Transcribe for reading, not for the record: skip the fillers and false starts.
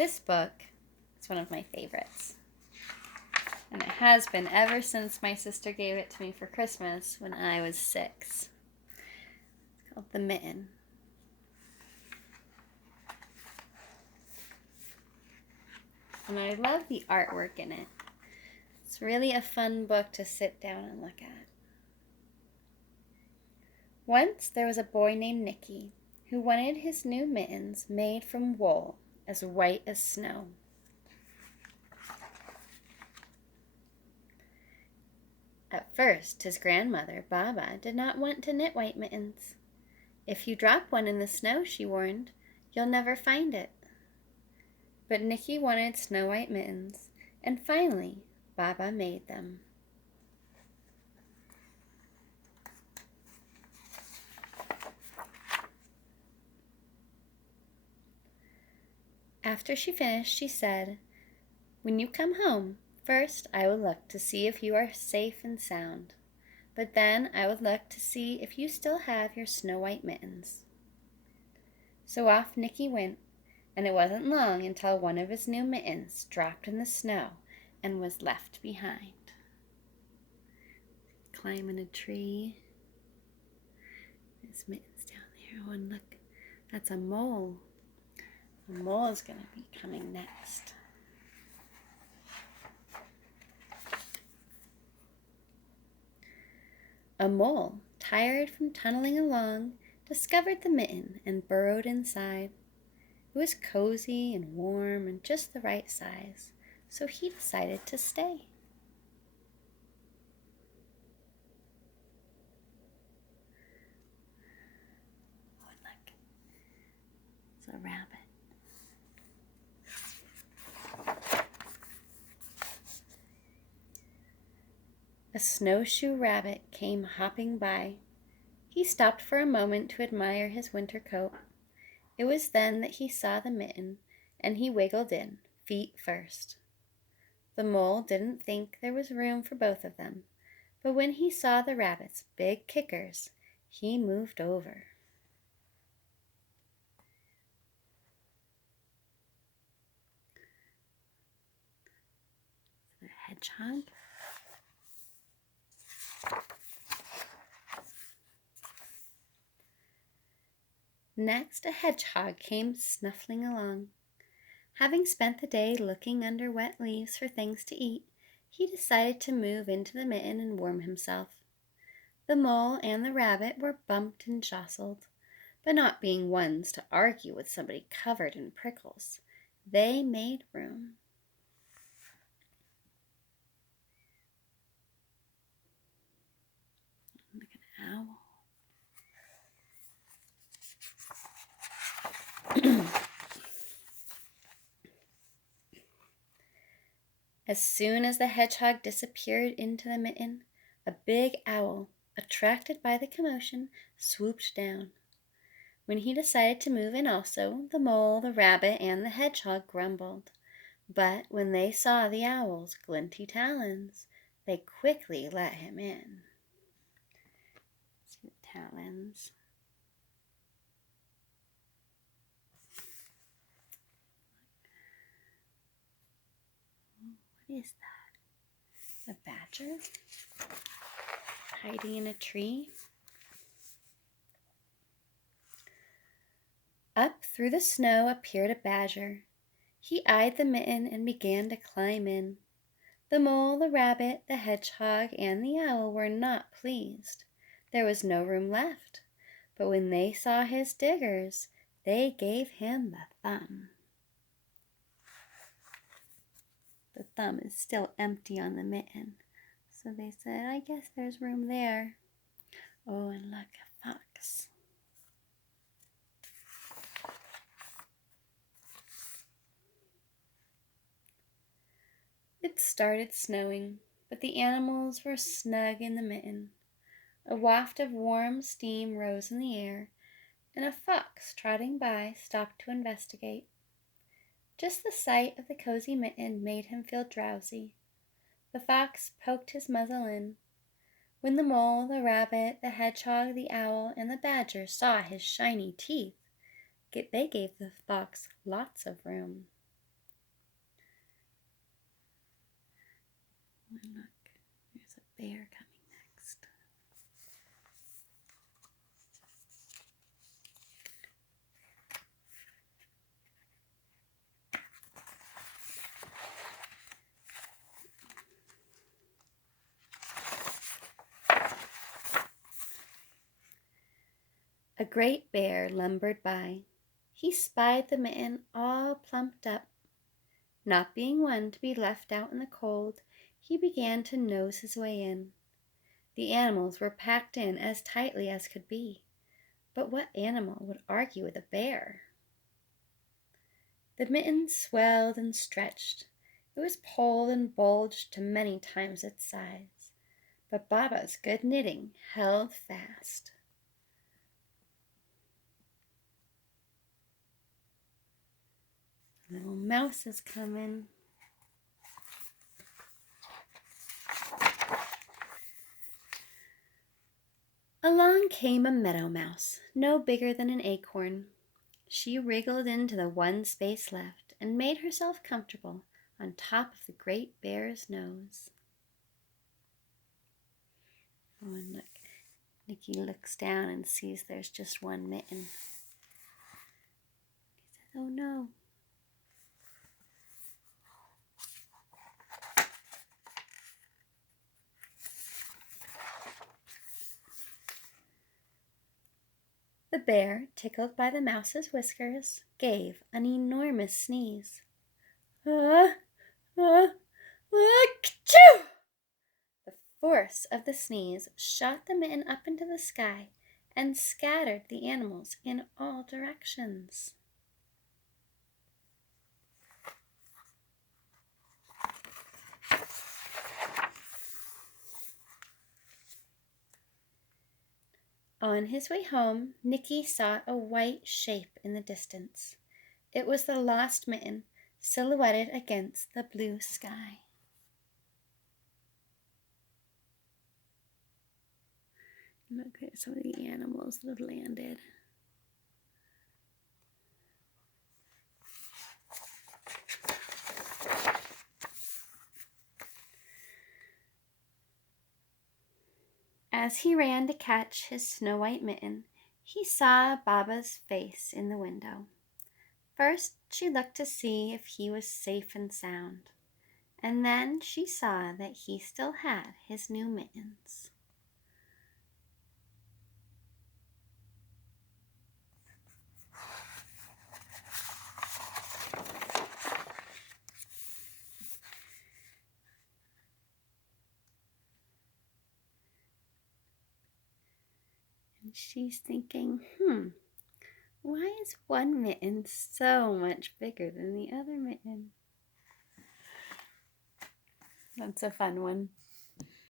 This book is one of my favorites, and it has been ever since my sister gave it to me for Christmas when I was 6. It's called The Mitten. And I love the artwork in it. It's really a fun book to sit down and look at. Once there was a boy named Nicky who wanted his new mittens made from wool as white as snow. At first, his grandmother, Baba, did not want to knit white mittens. "If you drop one in the snow," she warned, "you'll never find it." But Nicky wanted snow white mittens, and finally, Baba made them. After she finished, she said, "When you come home, first I will look to see if you are safe and sound, but then I will look to see if you still have your snow white mittens." So off Nicky went, and it wasn't long until one of his new mittens dropped in the snow and was left behind. Climbing a tree. His mittens down there. Oh, and look, that's a mole. The mole is going to be coming next. A mole, tired from tunneling along, discovered the mitten and burrowed inside. It was cozy and warm and just the right size, so he decided to stay. Oh, look, it's a rabbit. A snowshoe rabbit came hopping by. He stopped for a moment to admire his winter coat. It was then that he saw the mitten, and he wiggled in, feet first. The mole didn't think there was room for both of them, but when he saw the rabbit's big kickers, he moved over. The hedgehog. Next, a hedgehog came snuffling along. Having spent the day looking under wet leaves for things to eat, he decided to move into the mitten and warm himself. The mole and the rabbit were bumped and jostled, but not being ones to argue with somebody covered in prickles, they made room. Look at an owl. As soon as the hedgehog disappeared into the mitten, a big owl, attracted by the commotion, swooped down. When he decided to move in also, the mole, the rabbit, and the hedgehog grumbled. But when they saw the owl's glinty talons, they quickly let him in. See the talons. What is that? A badger? Hiding in a tree? Up through the snow appeared a badger. He eyed the mitten and began to climb in. The mole, the rabbit, the hedgehog, and the owl were not pleased. There was no room left. But when they saw his diggers, they gave him the thumb. The thumb is still empty on the mitten, so they said, "I guess there's room there." Oh, and look, a fox. It started snowing, but the animals were snug in the mitten. A waft of warm steam rose in the air, and a fox trotting by stopped to investigate. Just the sight of the cozy mitten made him feel drowsy. The fox poked his muzzle in. When the mole, the rabbit, the hedgehog, the owl, and the badger saw his shiny teeth, they gave the fox lots of room. And look, there's a bear coming next. A great bear lumbered by. He spied the mitten all plumped up. Not being one to be left out in the cold, he began to nose his way in. The animals were packed in as tightly as could be, but what animal would argue with a bear? The mitten swelled and stretched. It was pulled and bulged to many times its size, but Baba's good knitting held fast. Little mouse is coming. Along came a meadow mouse, no bigger than an acorn. She wriggled into the one space left and made herself comfortable on top of the great bear's nose. Oh, and look, Nikki looks down and sees there's just one mitten. He says, "Oh no." The bear, tickled by the mouse's whiskers, gave an enormous sneeze. Ah, ah, ah, ka-choo! The force of the sneeze shot the mitten up into the sky and scattered the animals in all directions. On his way home, Nicky saw a white shape in the distance. It was the lost mitten, silhouetted against the blue sky. Look at some of the animals that have landed. As he ran to catch his snow-white mitten, he saw Baba's face in the window. First, she looked to see if he was safe and sound, and then she saw that he still had his new mittens. And she's thinking, why is one mitten so much bigger than the other mitten? That's a fun one.